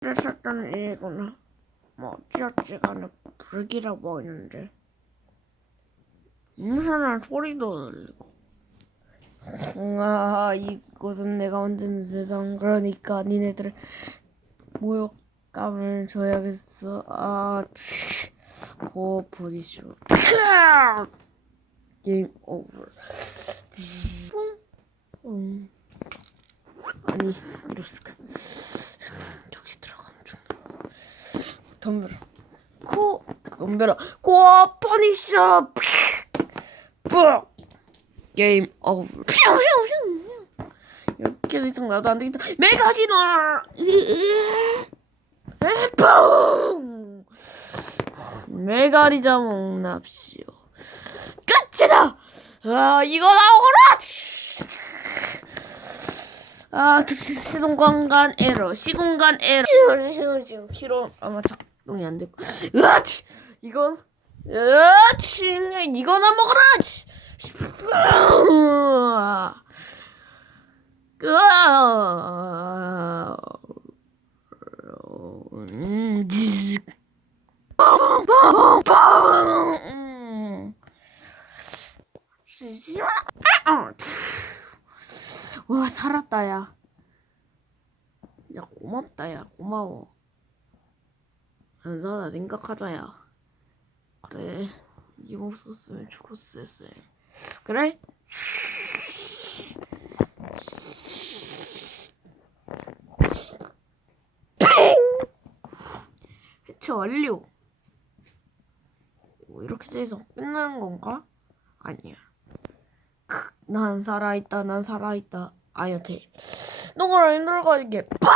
샀다는 얘구나. 뭐 어찌어찌가 는 불길하고 보이는데. 음산한 소리도 들리고. 아, 이곳은 내가 만든 세상. 그러니까 니네들 모욕감을 줘야겠어. 아, 고 보디쇼. 게임 오버. 음. 아니, 이럴 수가. 덤벼라. 코, 덤벼라. 코, 퍼니셔. 뿌. 게임 오버. 이렇게 이상 나도 안 되겠다. 메가시너. 뿡. 메가리자 먹납시오. 끝이다. 아, 이거 나오거라. 아, 시공간 에러, 시공간 에러. 시공 지금 키로 아마 작 동이 안 됐고. 으아, 이건, 으아, 이거나 먹어라. 음, 지. 음. 와 살았다 야. 야 고맙다 야 고마워. 안 살아 생각하자 야. 그래 이거 없었으면 죽었어 쌤. 그래? 해체 완료. 뭐 이렇게 돼서 끝나는 건가? 아니야. 난 살아있다, 난 살아있다. 아니한테. 너가 힘들어가 이게 빵!